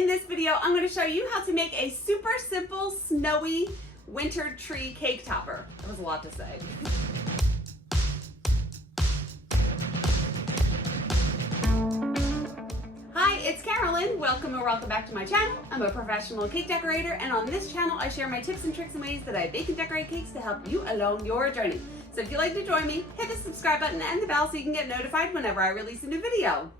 In this video, I'm going to show you how to make a super simple, snowy winter tree cake topper. That was a lot to say. Hi, it's Karolyn. Welcome or welcome back to my channel. I'm a professional cake decorator, and on this channel, I share my tips and tricks and ways that I bake and decorate cakes to help you along your journey. So if you'd like to join me, hit the subscribe button and the bell so you can get notified whenever I release a new video.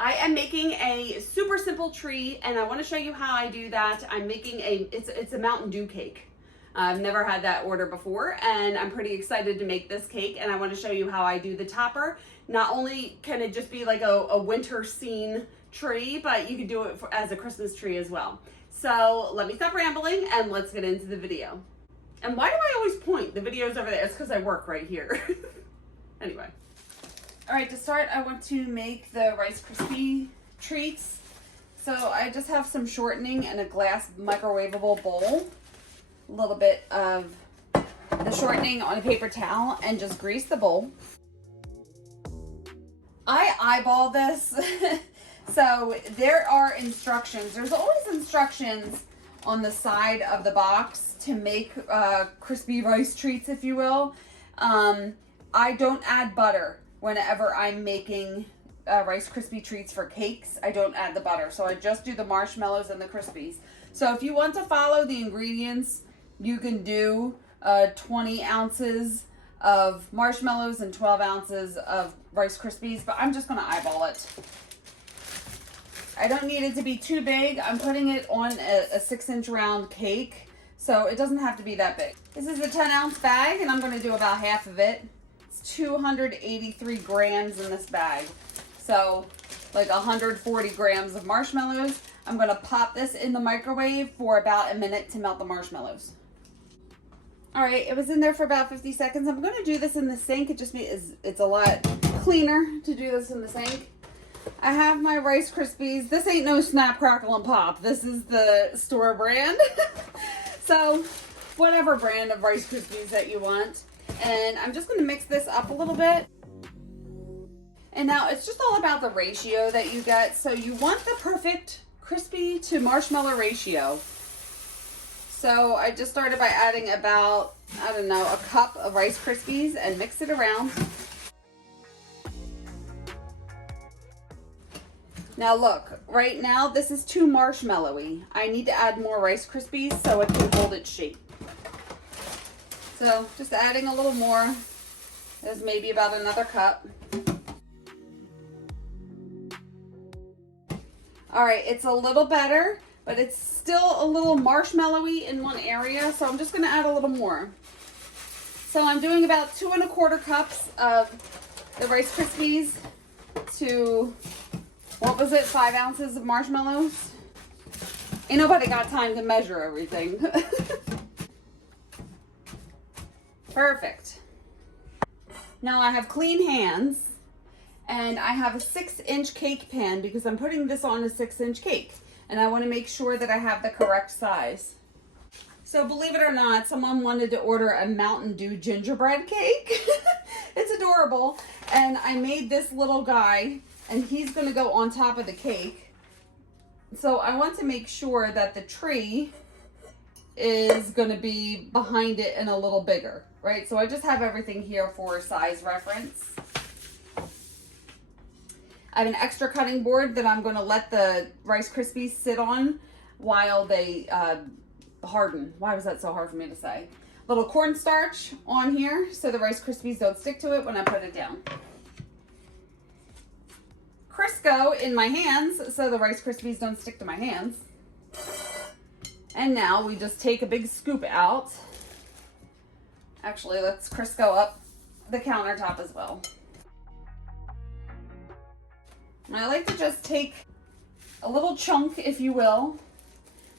I am making a super simple tree, and I want to show you how I do that. I'm making it's a Mountain Dew cake. I've never had that order before, and I'm pretty excited to make this cake, and I want to show you how I do the topper. Not only can it just be like a winter scene tree, but you can do it as a Christmas tree as well. So let me stop rambling and let's get into the video. And why do I always point? The video's over there. It's because I work right here. Anyway. All right, to start, I want to make the Rice Krispie treats. So I just have some shortening in a glass microwavable bowl. A little bit of the shortening on a paper towel and just grease the bowl. I eyeball this. So there are instructions. There's always instructions on the side of the box to make crispy rice treats, if you will. I don't add butter whenever I'm making Rice Krispie treats for cakes. I don't add the butter, so I just do the marshmallows and the Krispies. So if you want to follow the ingredients, you can do 20 ounces of marshmallows and 12 ounces of Rice Krispies, but I'm just gonna eyeball it. I don't need it to be too big. I'm putting it on a 6-inch round cake, so it doesn't have to be that big. This is a 10-ounce bag, and I'm gonna do about half of it. 283 grams in this bag, so like 140 grams of marshmallows. I'm going to pop this in the microwave for about a minute to melt the marshmallows. All right, it was in there for about 50 seconds. I'm going to do this in the sink. It's a lot cleaner to do this in the sink. I have my Rice Krispies. This ain't no Snap, Crackle, and Pop. This is the store brand. So whatever brand of Rice Krispies that you want. And I'm just going to mix this up a little bit. And now it's just all about the ratio that you get. So you want the perfect crispy to marshmallow ratio. So I just started by adding about, I don't know, a cup of Rice Krispies and mix it around. Now look, right now this is too marshmallowy. I need to add more Rice Krispies so it can hold its shape. So just adding a little more. There's maybe about another cup. All right, it's a little better, but it's still a little marshmallowy in one area, so I'm just gonna add a little more. So I'm doing about 2 1/4 cups of the Rice Krispies to, what was it, 5 ounces of marshmallows? Ain't nobody got time to measure everything. Perfect. Now I have clean hands, and I have a 6-inch cake pan because I'm putting this on a 6-inch cake, and I want to make sure that I have the correct size. So believe it or not, someone wanted to order a Mountain Dew gingerbread cake. It's adorable. And I made this little guy, and he's going to go on top of the cake. So I want to make sure that the tree is going to be behind it and a little bigger, right? So I just have everything here for size reference. I have an extra cutting board that I'm going to let the Rice Krispies sit on while they harden. Why was that so hard for me to say? Little cornstarch on here so the Rice Krispies don't stick to it when I put it down. Crisco in my hands so the Rice Krispies don't stick to my hands. And now we just take a big scoop out. Actually, let's Crisco up the countertop as well. And I like to just take a little chunk, if you will,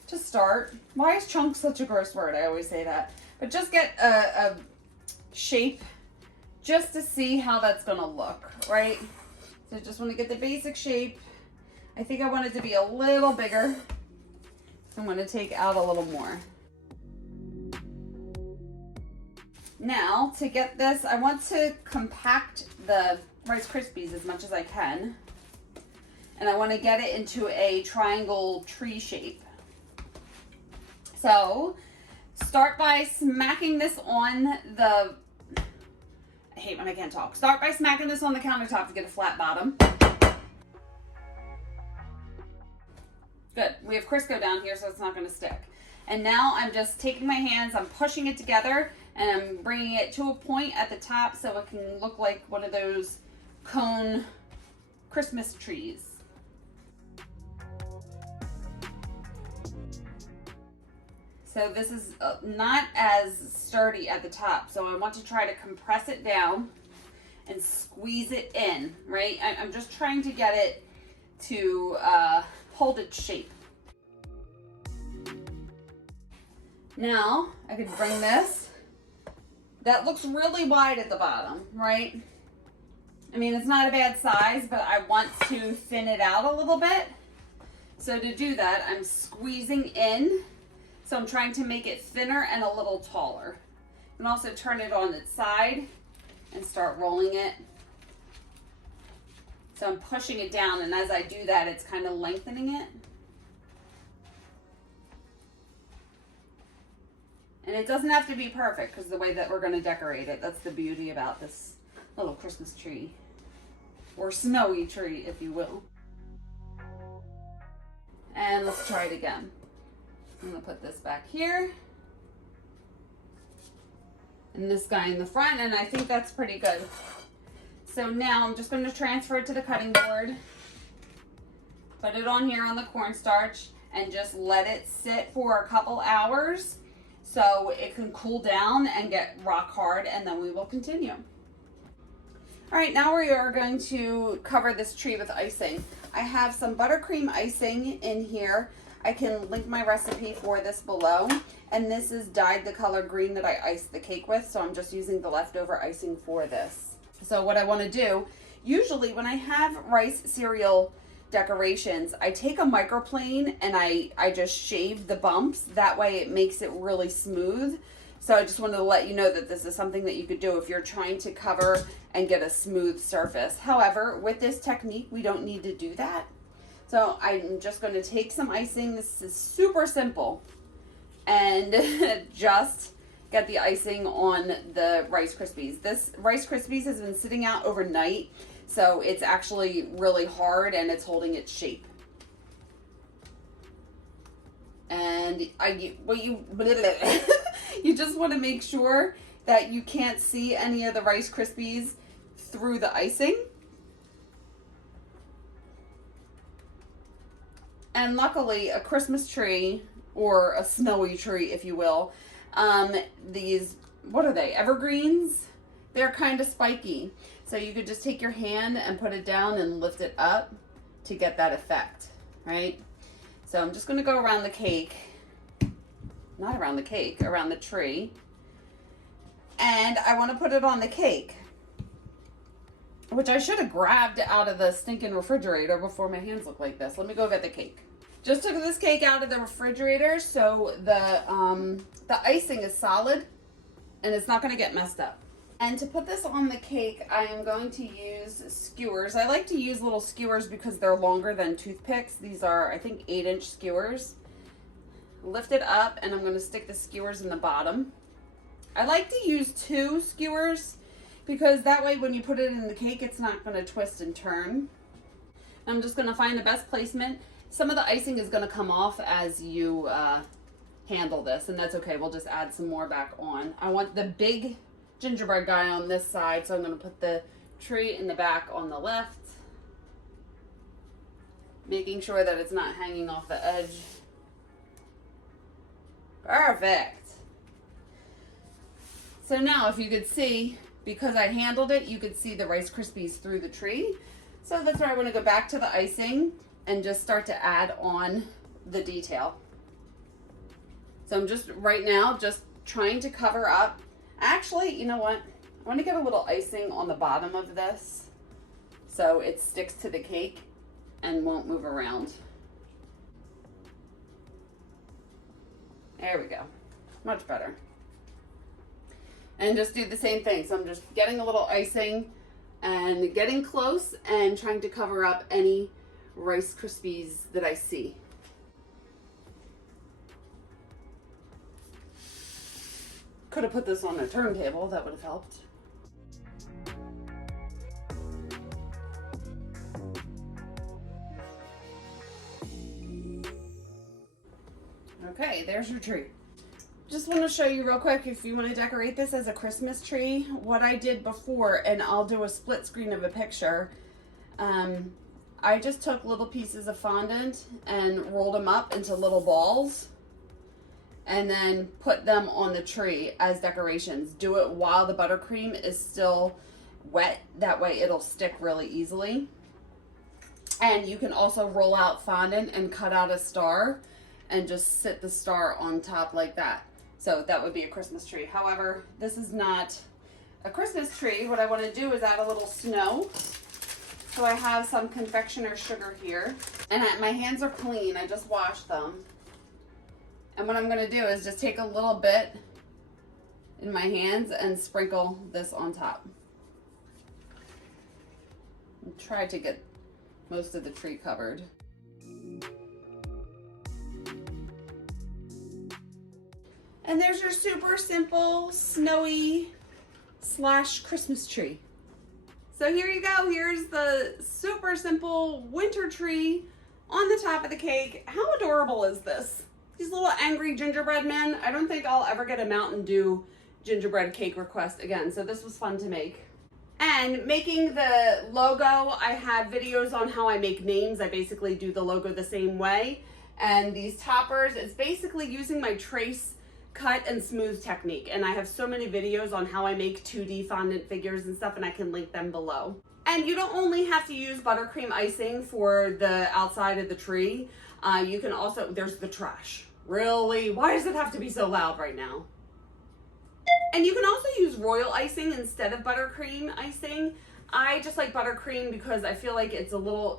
to start. Why is chunk such a gross word? I always say that. But just get a shape just to see how that's going to look, right? So just want to get the basic shape. I think I want it to be a little bigger. I'm going to take out a little more. Now, to get this, I want to compact the Rice Krispies as much as I can. and I want to get it into a triangle tree shape. So start by smacking this on the, I hate when I can't talk. Start by smacking this on the countertop to get a flat bottom. Good. We have Crisco down here, so it's not going to stick. And now I'm just taking my hands, I'm pushing it together, and I'm bringing it to a point at the top so it can look like one of those cone Christmas trees. So this is not as sturdy at the top, so I want to try to compress it down and squeeze it in, right? I'm just trying to get it to hold its shape. Now, I could bring this. That looks really wide at the bottom, right? I mean, it's not a bad size, but I want to thin it out a little bit. So to do that, I'm squeezing in. So I'm trying to make it thinner and a little taller. And also turn it on its side and start rolling it. So I'm pushing it down, and as I do that, it's kind of lengthening it. And it doesn't have to be perfect because the way that we're going to decorate it, that's the beauty about this little Christmas tree. Or snowy tree, if you will. And let's try it again. I'm going to put this back here. And this guy in the front, and I think that's pretty good. So now I'm just going to transfer it to the cutting board. Put it on here on the cornstarch and just let it sit for a couple hours so it can cool down and get rock hard, and then we will continue. All right, now we are going to cover this tree with icing. I have some buttercream icing in here. I can link my recipe for this below. And this is dyed the color green that I iced the cake with, so I'm just using the leftover icing for this. So what I want to do, usually when I have rice cereal decorations, I take a microplane and I just shave the bumps. That way it makes it really smooth. So I just wanted to let you know that this is something that you could do if you're trying to cover and get a smooth surface. However, with this technique, we don't need to do that. So I'm just going to take some icing. This is super simple. And just get the icing on the Rice Krispies. This Rice Krispies has been sitting out overnight, so it's actually really hard and it's holding its shape. And you just want to make sure that you can't see any of the Rice Krispies through the icing. And luckily, a Christmas tree, or a snowy tree, if you will, these, what are they, evergreens? They're kind of spiky. So you could just take your hand and put it down and lift it up to get that effect, right? So I'm just going to go around the cake, not around the cake, around the tree. And I want to put it on the cake, which I should have grabbed out of the stinking refrigerator before my hands look like this. Let me go get the cake. Just took this cake out of the refrigerator, so the icing is solid and it's not going to get messed up. And to put this on the cake, I am going to use skewers. I like to use little skewers because they're longer than toothpicks. These are, I think, 8-inch skewers. Lift it up, and I'm going to stick the skewers in the bottom. I like to use 2 skewers because that way when you put it in the cake, it's not going to twist and turn. I'm just going to find the best placement. Some of the icing is going to come off as you handle this, and that's okay. We'll just add some more back on. I want the big gingerbread guy on this side, so I'm going to put the tree in the back on the left, making sure that it's not hanging off the edge. Perfect. So now if you could see, because I handled it, you could see the Rice Krispies through the tree. So that's where I want to go back to the icing and just start to add on the detail. So I'm just right now just trying to cover up. Actually, you know what? I want to get a little icing on the bottom of this so it sticks to the cake and won't move around. There we go. Much better. And just do the same thing. So I'm just getting a little icing and getting close and trying to cover up any Rice Krispies that I see. Could have put this on a turntable, that would have helped. Okay, there's your tree. Just want to show you real quick, if you want to decorate this as a Christmas tree, what I did before, and I'll do a split screen of a picture. I just took little pieces of fondant and rolled them up into little balls and then put them on the tree as decorations. Do it while the buttercream is still wet, that way it'll stick really easily. And you can also roll out fondant and cut out a star and just sit the star on top like that. So that would be a Christmas tree. However, this is not a Christmas tree. What I want to do is add a little snow. So I have some confectioner sugar here, and my hands are clean. I just washed them. And what I'm going to do is just take a little bit in my hands and sprinkle this on top. And try to get most of the tree covered. And there's your super simple, snowy / Christmas tree. So here you go. Here's the super simple winter tree on the top of the cake. How adorable is this? These little angry gingerbread men. I don't think I'll ever get a Mountain Dew gingerbread cake request again. So this was fun to make. And making the logo, I have videos on how I make names. I basically do the logo the same way. And these toppers, it's basically using my trace, cut, and smooth technique. And I have so many videos on how I make 2D fondant figures and stuff, and I can link them below. And you don't only have to use buttercream icing for the outside of the tree. You can also, there's the trash. Really? Why does it have to be so loud right now? And you can also use royal icing instead of buttercream icing. I just like buttercream because I feel like it's a little,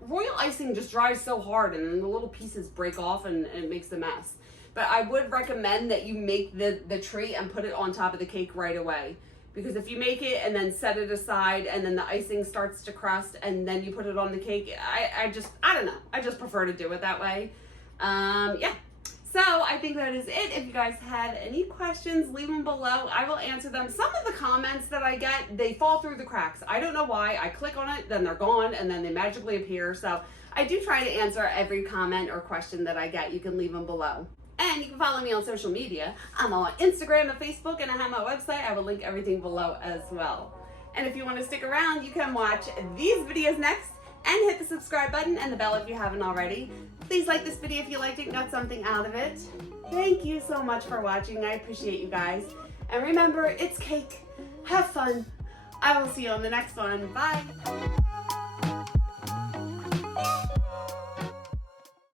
royal icing just dries so hard and then the little pieces break off and it makes a mess. But I would recommend that you make the tree and put it on top of the cake right away. Because if you make it and then set it aside and then the icing starts to crust and then you put it on the cake, I don't know. I just prefer to do it that way. Yeah. So I think that is it. If you guys have any questions, leave them below. I will answer them. Some of the comments that I get, they fall through the cracks. I don't know why. I click on it, then they're gone, and then they magically appear. So I do try to answer every comment or question that I get. You can leave them below. And you can follow me on social media. I'm on Instagram and Facebook, and I have my website. I will link everything below as well. And if you want to stick around, you can watch these videos next and hit the subscribe button and the bell if you haven't already. Please like this video if you liked it and got something out of it. Thank you so much for watching. I appreciate you guys. And remember, it's cake. Have fun. I will see you on the next one. Bye.